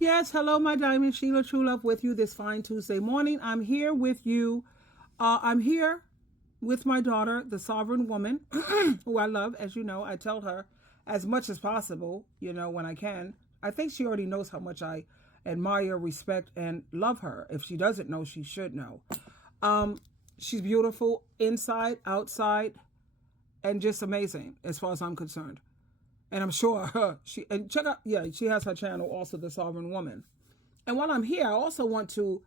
Yes, hello, my diamond. SheilaTruelove with you this fine Tuesday morning. I'm here with you. I'm here with my daughter, the sovereign woman, who I love. As you know, I tell her as much as possible, when I can. I think she already knows how much I admire, respect, and love her. If she doesn't know, she should know. She's beautiful inside, outside, and just amazing as far as I'm concerned. And I'm sure she has her channel also, The Sovereign Woman. And while I'm here, I also want to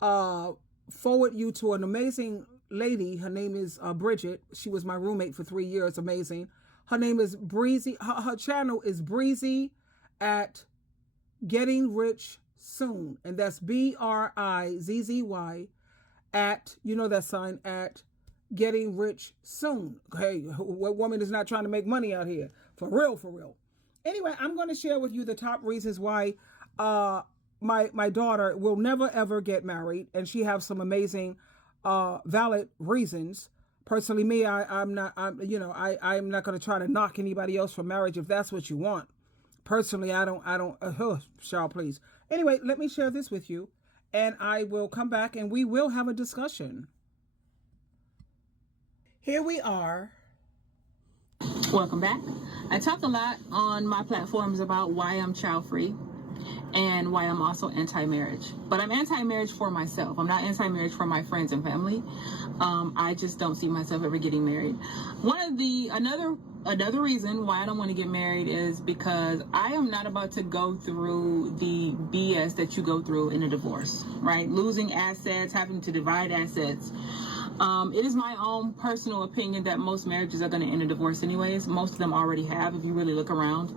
forward you to an amazing lady. Her name is Bridget. She was my roommate for 3 years. Amazing. Her name is Breezy. Her channel is Breezy at Getting Rich Soon. And that's BRIZZY at, that sign, at Getting Rich Soon. Hey, what woman is not trying to make money out here? For real, for real. Anyway, I'm going to share with you the top reasons why my daughter will never ever get married, and she has some amazing valid reasons. Personally, me, I'm not going to try to knock anybody else for marriage if that's what you want. Personally, I don't. Cheryl, please. Anyway, let me share this with you, and I will come back and we will have a discussion. Here we are. Welcome back. I talk a lot on my platforms about why I'm child free and why I'm also anti-marriage. But I'm anti-marriage for myself. I'm not anti-marriage for my friends and family. I just don't see myself ever getting married. Another reason why I don't want to get married is because I am not about to go through the BS that you go through in a divorce, right? Losing assets, having to divide assets. It is my own personal opinion that most marriages are going to end in divorce anyways. Most of them already have, if you really look around.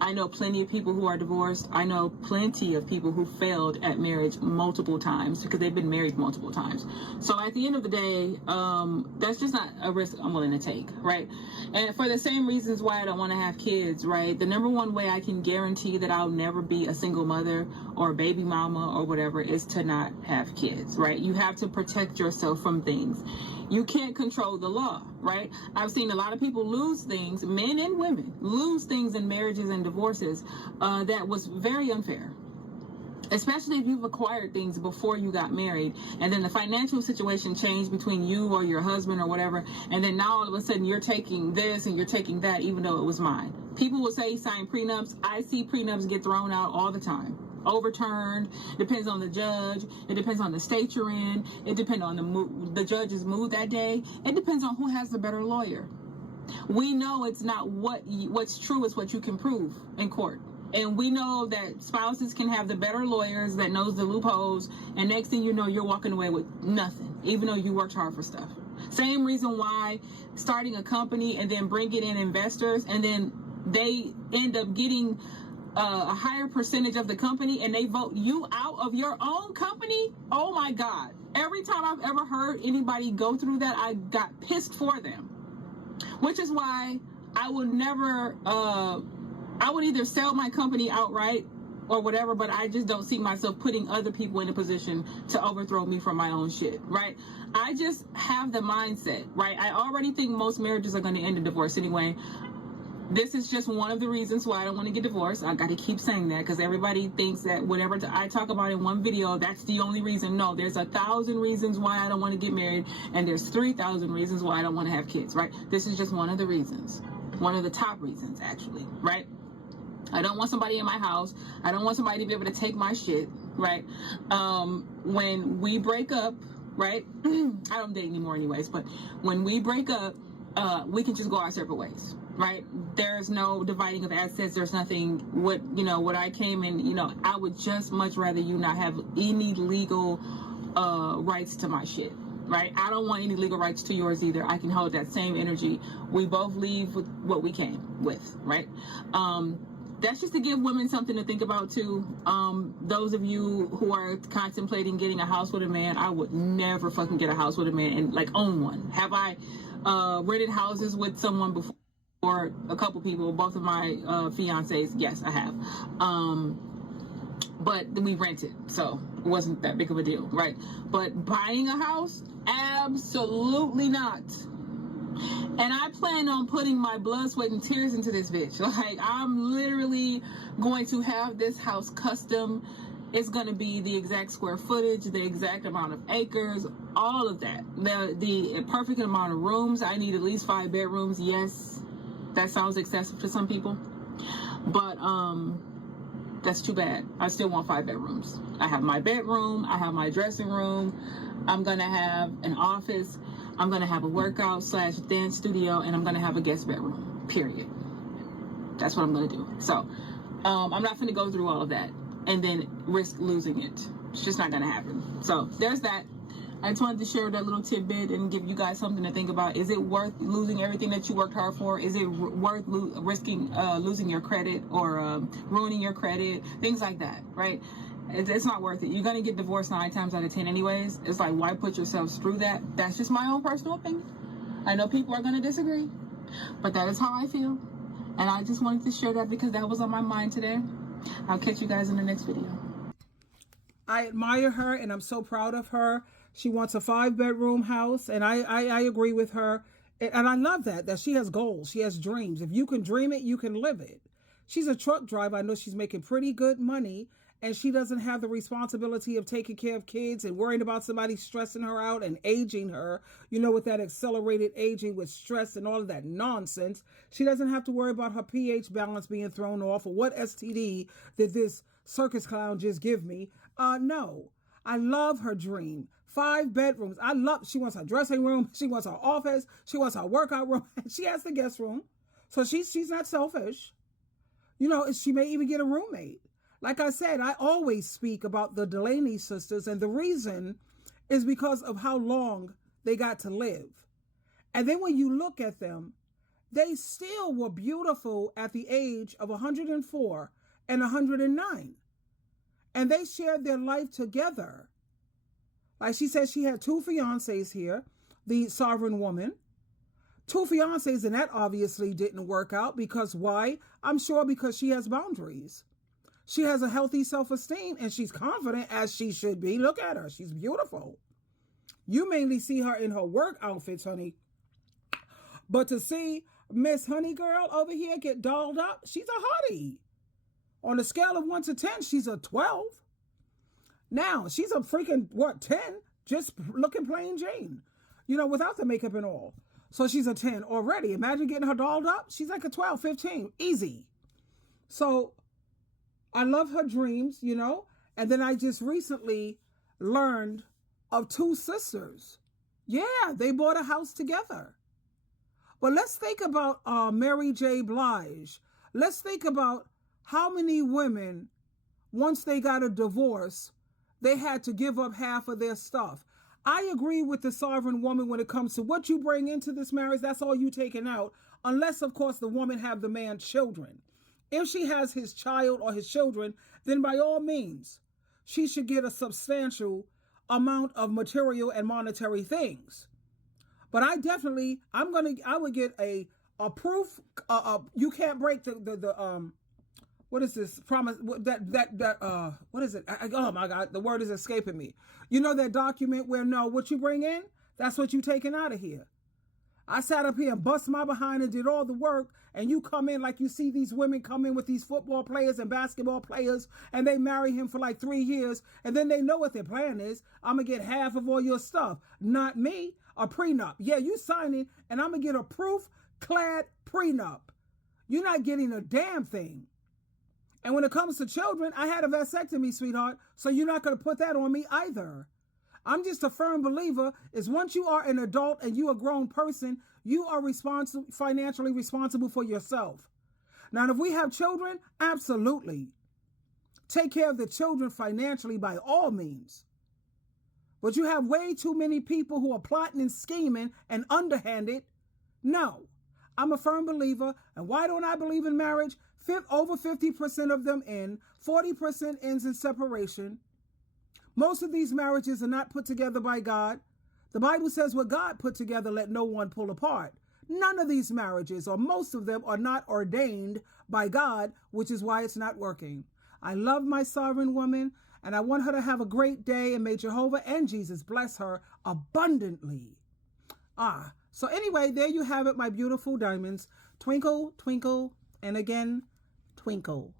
I know plenty of people who are divorced. I know plenty of people who failed at marriage multiple times because they've been married multiple times. So at the end of the day, that's just not a risk I'm willing to take, right? And for the same reasons why I don't want to have kids, right? The number one way I can guarantee that I'll never be a single mother or a baby mama or whatever is to not have kids, right? You have to protect yourself from things. You can't control the law, right? I've seen a lot of people lose things, men and women, lose things in marriages and divorces that was very unfair. Especially if you've acquired things before you got married, and then the financial situation changed between you or your husband or whatever, and then now all of a sudden you're taking this and you're taking that, even though it was mine. People will say sign prenups. I see prenups get thrown out all the time. Overturned. Depends on the judge. It depends on the state you're in. It depends on the judge's mood that day. It depends on who has the better lawyer. We know it's not what's true is what you can prove in court. And we know that spouses can have the better lawyers that knows the loopholes, and next thing you know, you're walking away with nothing, even though you worked hard for stuff. Same reason why starting a company and then bringing in investors, and then they end up getting a higher percentage of the company and they vote you out of your own company. Oh my God. Every time I've ever heard anybody go through that, I got pissed for them, which is why I will never, I would either sell my company outright or whatever, but I just don't see myself putting other people in a position to overthrow me from my own shit, right? I just have the mindset, right? I already think most marriages are going to end in divorce anyway. This is just one of the reasons why I don't want to get divorced. I got to keep saying that because everybody thinks that whatever I talk about in one video, that's the only reason. No, there's 1,000 reasons why I don't want to get married, and there's 3,000 reasons why I don't want to have kids, right? This is just one of the reasons. One of the top reasons, actually, right? I don't want somebody in my house. I don't want somebody to be able to take my shit, right? When we break up, right? I don't date anymore anyways, but when we break up, we can just go our separate ways, right? There's no dividing of assets. There's nothing. What I came in, I would just much rather you not have any legal rights to my shit, right? I don't want any legal rights to yours either. I can hold that same energy. We both leave with what we came with, right? That's just to give women something to think about too. Those of you who are contemplating getting a house with a man, I would never fucking get a house with a man and own one. Have I rented houses with someone before? A couple people, both of my fiancés, yes, I have. But we rented, so it wasn't that big of a deal, right? But buying a house, absolutely not. And I plan on putting my blood, sweat, and tears into this bitch. Like, I'm literally going to have this house custom. It's going to be the exact square footage, the exact amount of acres, all of that. The perfect amount of rooms. I need at least 5 bedrooms. Yes, that sounds excessive to some people. But that's too bad. I still want 5 bedrooms. I have my bedroom. I have my dressing room. I'm going to have an office. I'm going to have a workout / dance studio, and I'm going to have a guest bedroom, period. That's what I'm going to do. So I'm not going to go through all of that and then risk losing it. It's just not going to happen. So there's that. I just wanted to share that little tidbit and give you guys something to think about. Is it worth losing everything that you worked hard for? Is it worth risking losing your credit or ruining your credit? Things like that, right? It's not worth it. You're going to get divorced 9 times out of 10 anyways. It's like, why put yourselves through that? That's just my own personal opinion. I know people are going to disagree, but that is how I feel. And I just wanted to share that because that was on my mind today. I'll catch you guys in the next video. I admire her and I'm so proud of her. She wants a 5-bedroom house, and I agree with her. And I love that she has goals. She has dreams. If you can dream it, you can live it. She's a truck driver. I know she's making pretty good money. And she doesn't have the responsibility of taking care of kids and worrying about somebody stressing her out and aging her, with that accelerated aging with stress and all of that nonsense. She doesn't have to worry about her pH balance being thrown off or what STD did this circus clown just give me. No, I love her dream. 5 bedrooms. She wants her dressing room. She wants her office. She wants her workout room. She has the guest room. So she's not selfish. She may even get a roommate. Like I said, I always speak about the Delaney sisters, and the reason is because of how long they got to live. And then when you look at them, they still were beautiful at the age of 104 and 109. And they shared their life together. Like she said, she had 2 fiancés here, the sovereign woman. 2 fiancés, and that obviously didn't work out because why? I'm sure because she has boundaries. She has a healthy self-esteem, and she's confident as she should be. Look at her. She's beautiful. You mainly see her in her work outfits, honey. But to see Miss Honey Girl over here get dolled up, she's a hottie. On a scale of 1 to 10, she's a 12. Now, she's a freaking, 10? Just looking plain Jane, without the makeup and all. So she's a 10 already. Imagine getting her dolled up. She's like a 12, 15. Easy. So I love her dreams, and then I just recently learned of 2 sisters. Yeah, they bought a house together. But let's think about Mary J. Blige. Let's think about how many women, once they got a divorce, they had to give up half of their stuff. I agree with the sovereign woman when it comes to what you bring into this marriage, that's all you taking out, unless, of course, the woman have the man children. If she has his child or his children, then by all means, she should get a substantial amount of material and monetary things. But I would get a proof. You can't break the what is this promise? What is it? Oh my God, the word is escaping me. That document where what you bring in, that's what you taking out of here. I sat up here and bust my behind and did all the work, and you come in like you see these women come in with these football players and basketball players, and they marry him for like 3 years, and then they know what their plan is. I'm going to get half of all your stuff. Not me. A prenup. Yeah, you sign it, and I'm going to get a proof-clad prenup. You're not getting a damn thing. And when it comes to children, I had a vasectomy, sweetheart, so you're not going to put that on me either. I'm just a firm believer is once you are an adult and you a grown person, you are financially responsible for yourself. Now, if we have children, absolutely. Take care of the children financially by all means. But you have way too many people who are plotting and scheming and underhanded. No, I'm a firm believer. And why don't I believe in marriage? Over 50% of them end, 40% ends in separation. Most of these marriages are not put together by God. The Bible says what God put together, let no one pull apart. None of these marriages, or most of them, are not ordained by God, which is why it's not working. I love my sovereign woman, and I want her to have a great day, and may Jehovah and Jesus bless her abundantly. So anyway, there you have it, my beautiful diamonds. Twinkle, twinkle, and again, twinkle.